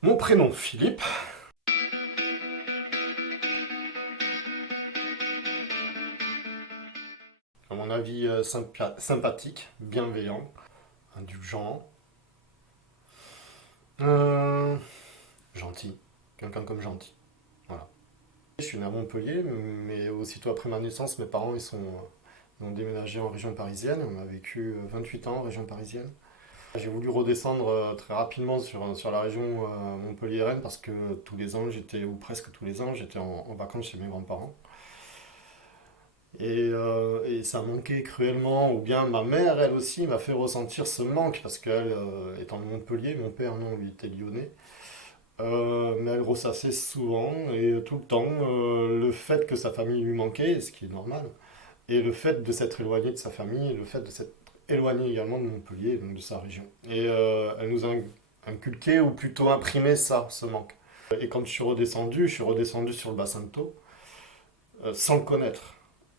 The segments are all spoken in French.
Mon prénom Philippe. À mon avis, sympathique, bienveillant, indulgent, euh, gentil. Quelqu'un comme gentil. Voilà. Je suis né à Montpellier, mais aussitôt après ma naissance, mes parents ils ont déménagé en région parisienne. On a vécu 28 ans en région parisienne. J'ai voulu redescendre très rapidement sur la région Montpellier-Rennes parce que tous les ans, ou presque tous les ans, j'étais en vacances chez mes grands-parents. Et ça manquait cruellement, ou bien ma mère, elle aussi, m'a fait ressentir ce manque, parce qu'elle, étant de Montpellier, mon père, non, lui était lyonnais, mais elle ressassait souvent et tout le temps le fait que sa famille lui manquait, ce qui est normal, et le fait de s'être éloigné de sa famille, et le fait de s'être éloigné également de Montpellier, donc de sa région. Et elle nous a inculqué, ou plutôt imprimé ça, ce manque. Et quand je suis redescendu sur le bassin de Thau, sans le connaître.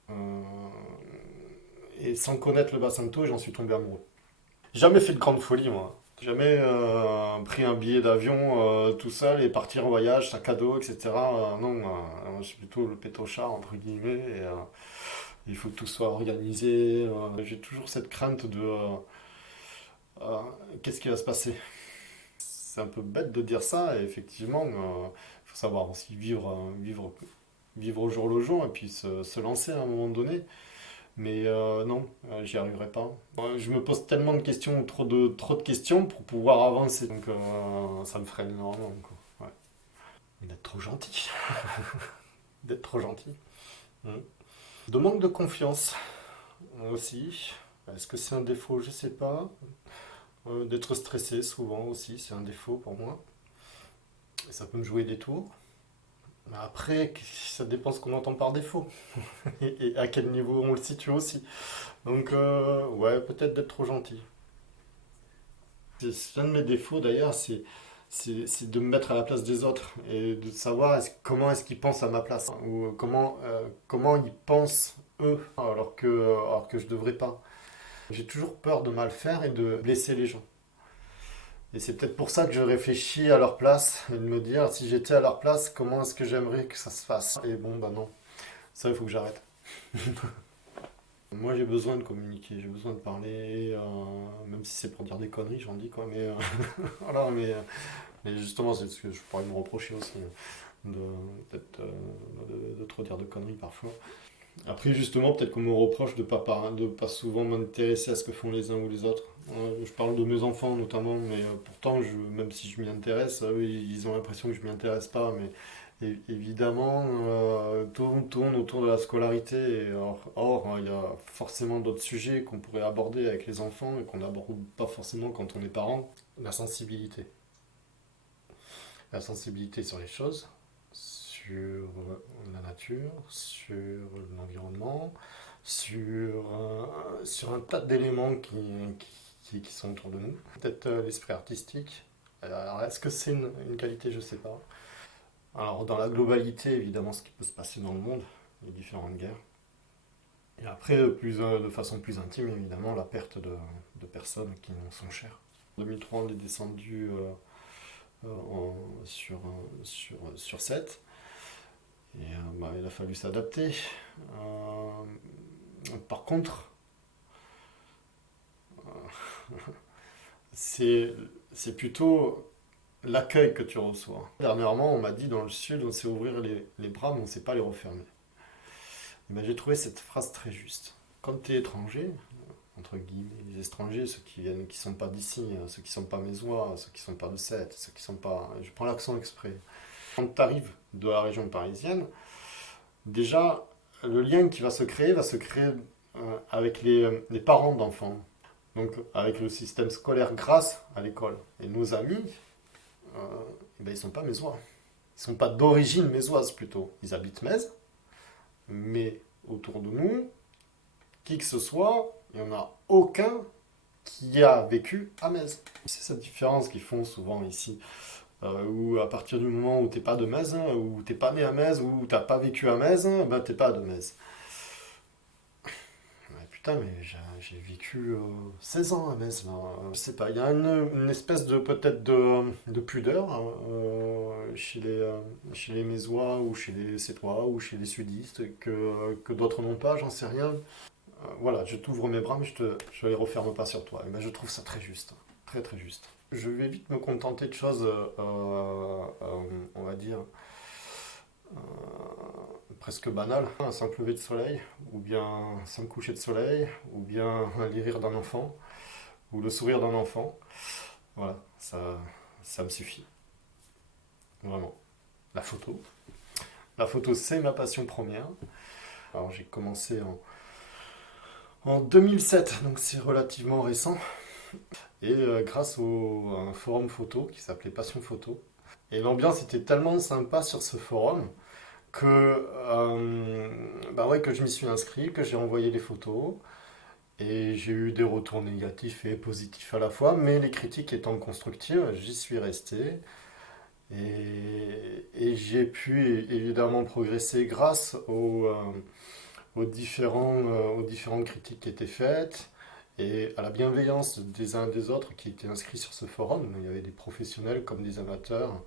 Euh, et sans connaître le bassin de Thau, j'en suis tombé amoureux. Jamais fait de grande folie, moi. Jamais pris un billet d'avion tout seul et partir en voyage, sac à dos, etc. Non, je suis plutôt le pétochard, entre guillemets. Et, il faut que tout soit organisé. J'ai toujours cette crainte de euh, qu'est-ce qui va se passer. C'est un peu bête de dire ça, et effectivement, il faut savoir aussi vivre au jour le jour et puis se lancer à un moment donné. Mais non, j'y arriverai pas. Je me pose tellement de questions, trop de questions pour pouvoir avancer. Donc ça me freine énormément, quoi. Ouais. D'être trop gentil. D'être trop gentil. Mm. De manque de confiance aussi. Est-ce que c'est un défaut? Je sais pas. D'être stressé souvent aussi, c'est un défaut pour moi. Et ça peut me jouer des tours. Mais après, ça dépend ce qu'on entend par défaut. Et à quel niveau on le situe aussi. Donc ouais, peut-être d'être trop gentil. C'est un de mes défauts d'ailleurs, c'est de me mettre à la place des autres et de savoir comment est-ce qu'ils pensent à ma place ou comment ils pensent eux alors que je devrais pas. J'ai toujours peur de mal faire et de blesser les gens. Et c'est peut-être pour ça que je réfléchis à leur place et de me dire si j'étais à leur place, comment est-ce que j'aimerais que ça se fasse. Et bon, bah non, ça il faut que j'arrête. Moi j'ai besoin de communiquer, j'ai besoin de parler, même si c'est pour dire des conneries, j'en dis quoi, mais voilà, mais justement, c'est ce que je pourrais me reprocher aussi, de, peut-être, de trop dire de conneries parfois. Après, justement, peut-être qu'on me reproche de pas souvent m'intéresser à ce que font les uns ou les autres. Je parle de mes enfants notamment, mais pourtant, même si je m'y intéresse, eux, ils ont l'impression que je m'y intéresse pas. Mais évidemment, tout tourne autour de la scolarité. Il y a forcément d'autres sujets qu'on pourrait aborder avec les enfants et qu'on n'aborde pas forcément quand on est parent. La sensibilité. La sensibilité sur les choses, sur la nature, sur l'environnement, sur un tas d'éléments qui sont autour de nous. Peut-être l'esprit artistique. Alors, est-ce que c'est une qualité? Je ne sais pas. Alors, dans la globalité, évidemment, ce qui peut se passer dans le monde, les différentes guerres. Et après, de façon plus intime, évidemment, la perte de personnes qui nous sont chères. En 2003, on est descendu sur 7. Et bah, il a fallu s'adapter. Par contre, c'est c'est plutôt l'accueil que tu reçois. Dernièrement, on m'a dit dans le sud, on sait ouvrir les bras, mais on ne sait pas les refermer. Et ben, j'ai trouvé cette phrase très juste. Quand tu es étranger, entre guillemets, les étrangers, ceux qui viennent, qui sont pas d'ici, ceux qui sont pas mésois, ceux qui sont pas de Sète, ceux qui sont pas. Je prends l'accent exprès. Quand tu arrives de la région parisienne, déjà, le lien qui va se créer avec les parents d'enfants. Donc, avec le système scolaire grâce à l'école. Et nos amis, eh ben, ils sont pas mésois. Ils sont pas d'origine mésoise plutôt. Ils habitent Metz, mais autour de nous, qui que ce soit, il n'y en a aucun qui a vécu à Metz. C'est cette différence qu'ils font souvent ici. Où à partir du moment où t'es pas de Metz, ou t'es pas né à Metz, ou t'as pas vécu à Metz, ben t'es pas de Metz. putain, mais j'ai vécu 16 ans à Metz, là. Je sais pas, il y a une espèce de peut-être de pudeur hein, chez les Mésois ou chez les Sétois ou chez les sudistes que d'autres n'ont pas, j'en sais rien. Voilà, je t'ouvre mes bras, mais je les referme pas sur toi. Et ben, je trouve ça très juste, très très juste. Je vais vite me contenter de choses, on va dire, presque banales. Un simple lever de soleil, ou bien un simple coucher de soleil, ou bien les rires d'un enfant, ou le sourire d'un enfant. Voilà, ça me suffit, vraiment. La photo. La photo, c'est ma passion première. Alors j'ai commencé en 2007, donc c'est relativement récent. Et à un forum photo qui s'appelait Passion Photo. Et l'ambiance était tellement sympa sur ce forum bah ouais, que je m'y suis inscrit, que j'ai envoyé les photos. Et j'ai eu des retours négatifs et positifs à la fois, mais les critiques étant constructives, j'y suis resté. Et j'ai pu évidemment progresser grâce aux différentes critiques qui étaient faites et à la bienveillance des uns et des autres qui étaient inscrits sur ce forum. Il y avait des professionnels comme des amateurs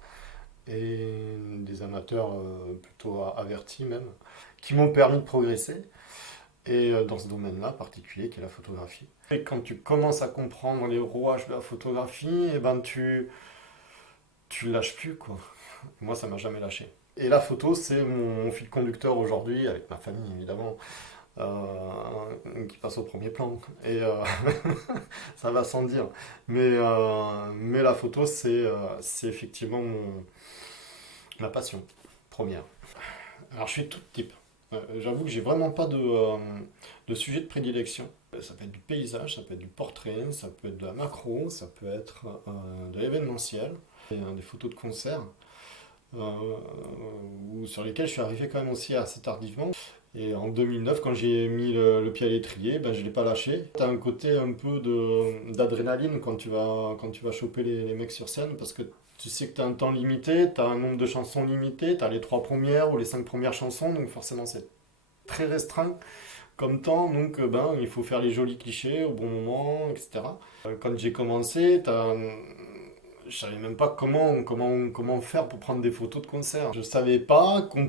et des amateurs plutôt avertis même, qui m'ont permis de progresser et dans ce domaine-là particulier qui est la photographie. Et quand tu commences à comprendre les rouages de la photographie, et ben tu lâches plus quoi. Moi ça m'a jamais lâché. Et la photo c'est mon fil conducteur aujourd'hui avec ma famille évidemment. Qui passe au premier plan. Et ça va sans dire. Mais la photo, c'est effectivement ma passion première. Alors je suis tout type. J'avoue que j'ai vraiment pas de sujet de prédilection. Ça peut être du paysage, ça peut être du portrait, ça peut être de la macro, ça peut être de l'événementiel, des photos de concert, sur lesquelles je suis arrivé quand même aussi assez tardivement. Et en 2009, quand j'ai mis le pied à l'étrier, ben, je ne l'ai pas lâché. Tu as un côté un peu d'adrénaline quand tu vas choper les mecs sur scène, parce que tu sais que tu as un temps limité, tu as un nombre de chansons limité, tu as les 3 premières ou les 5 premières chansons, donc forcément c'est très restreint comme temps, donc ben, il faut faire les jolis clichés au bon moment, etc. Quand j'ai commencé, je savais même pas comment faire pour prendre des photos de concert. Je savais pas qu'on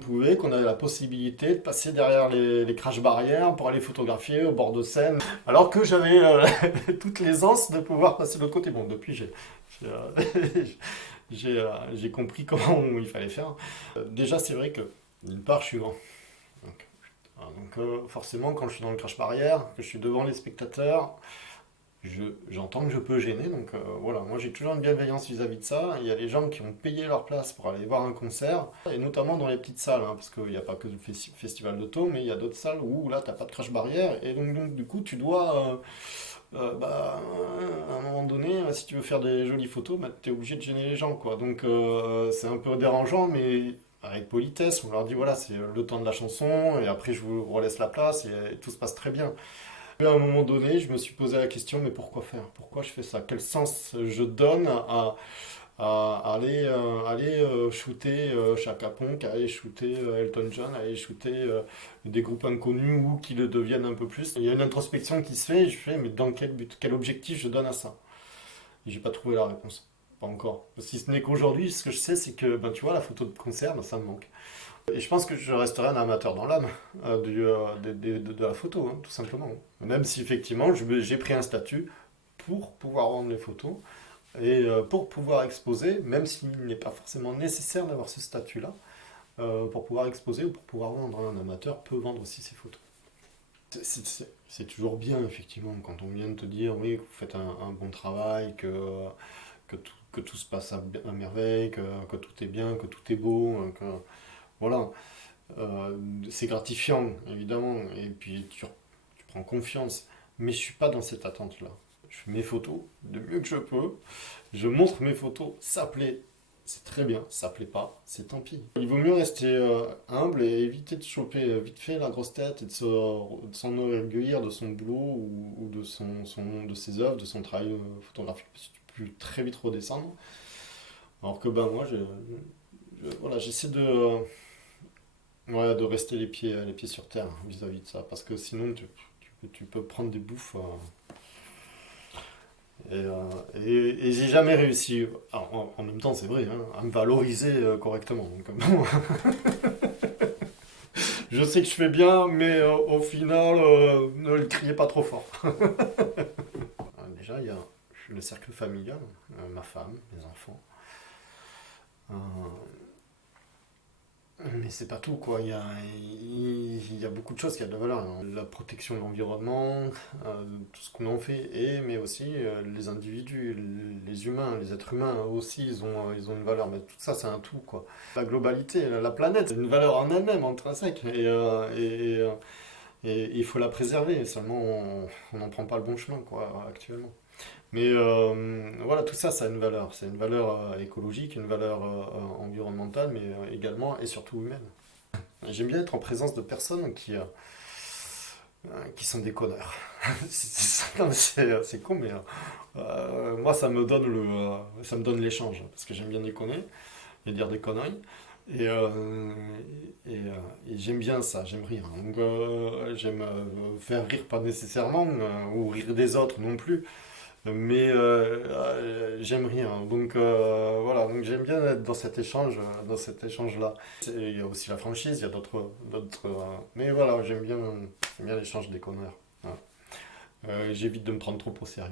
avait la possibilité de passer derrière les crash barrières pour aller photographier au bord de scène. Alors que j'avais toute l'aisance de pouvoir passer de l'autre côté. Bon, depuis, j'ai, euh, j'ai compris comment il fallait faire. Déjà, c'est vrai que, d'une part, je suis grand. Donc, forcément, quand je suis dans le crash barrière, que je suis devant les spectateurs, j'entends que je peux gêner, donc voilà, moi j'ai toujours une bienveillance vis-à-vis de ça. Il y a les gens qui ont payé leur place pour aller voir un concert, et notamment dans les petites salles, hein, parce qu'il n'y a pas que le festival d'auto, mais il y a d'autres salles où là t'as pas de crash barrière, et donc du coup tu dois, bah, à un moment donné, si tu veux faire des jolies photos, bah, tu es obligé de gêner les gens, quoi. Donc c'est un peu dérangeant, mais avec politesse, on leur dit voilà, c'est le temps de la chanson, et après je vous relaisse la place, et tout se passe très bien. À un moment donné, je me suis posé la question, mais pourquoi faire? Pourquoi je fais ça? Quel sens je donne à aller shooter Chaka Ponk, à aller shooter Elton John, à aller shooter des groupes inconnus ou qui le deviennent un peu plus? Il y a une introspection qui se fait et je fais, mais dans quel but, quel objectif je donne à ça? Et j'ai pas trouvé la réponse. Pas encore. Si ce n'est qu'aujourd'hui, ce que je sais, c'est que ben, tu vois, la photo de concert, ben, ça me manque. Et je pense que je resterai un amateur dans l'âme de la photo, hein, tout simplement. Même si effectivement j'ai pris un statut pour pouvoir rendre les photos et pour pouvoir exposer, même s'il n'est pas forcément nécessaire d'avoir ce statut-là, pour pouvoir exposer ou pour pouvoir vendre. Un amateur peut vendre aussi ses photos. C'est toujours bien, effectivement, quand on vient de te dire, oui, que vous faites un bon travail, que tout se passe à merveille, que tout est bien, que tout est beau, voilà. C'est gratifiant, évidemment, et puis tu prends confiance. Mais je suis pas dans cette attente-là. Je fais mes photos de mieux que je peux. Je montre mes photos. Ça plaît, c'est très bien. Ça plaît pas, c'est tant pis. Il vaut mieux rester humble et éviter de choper vite fait la grosse tête et de s'en enorgueillir de son boulot ou de ses œuvres, de son travail photographique. Parce que tu peux très vite redescendre. Alors que ben moi, voilà, j'essaie ouais, de rester les pieds sur terre vis-à-vis de ça, parce que sinon, que tu peux prendre des bouffes. Et j'ai jamais réussi, en même temps c'est vrai, hein, à me valoriser correctement. Donc, bon, je sais que je fais bien, mais au final, ne le criez pas trop fort. Déjà, il y a le cercle familial, ma femme, mes enfants. Euh, mais c'est pas tout, quoi. Il y a beaucoup de choses qui ont de la valeur, hein. La protection de l'environnement, tout ce qu'on en fait, mais aussi les individus, les humains, les êtres humains aussi, ils ont une valeur. Mais tout ça, c'est un tout, quoi. La globalité, la planète, c'est une valeur en elle-même, intrinsèque. Et il faut la préserver, seulement on n'en prend pas le bon chemin, quoi, actuellement. Mais voilà, tout ça, ça a une valeur. C'est une valeur écologique, une valeur environnementale, mais également et surtout humaine. J'aime bien être en présence de personnes qui sont des connards. Non, mais c'est con, mais moi, ça me donne l'échange. Parce que j'aime bien déconner et dire des conneries. Et, euh, et j'aime bien ça, j'aime rire. Donc, j'aime faire rire, pas nécessairement, ou rire des autres non plus. Mais j'aime rien. Donc voilà, donc j'aime bien être dans cet échange-là. Il y a aussi la franchise, il y a mais voilà, j'aime bien l'échange des connards. Voilà. J'évite de me prendre trop au sérieux.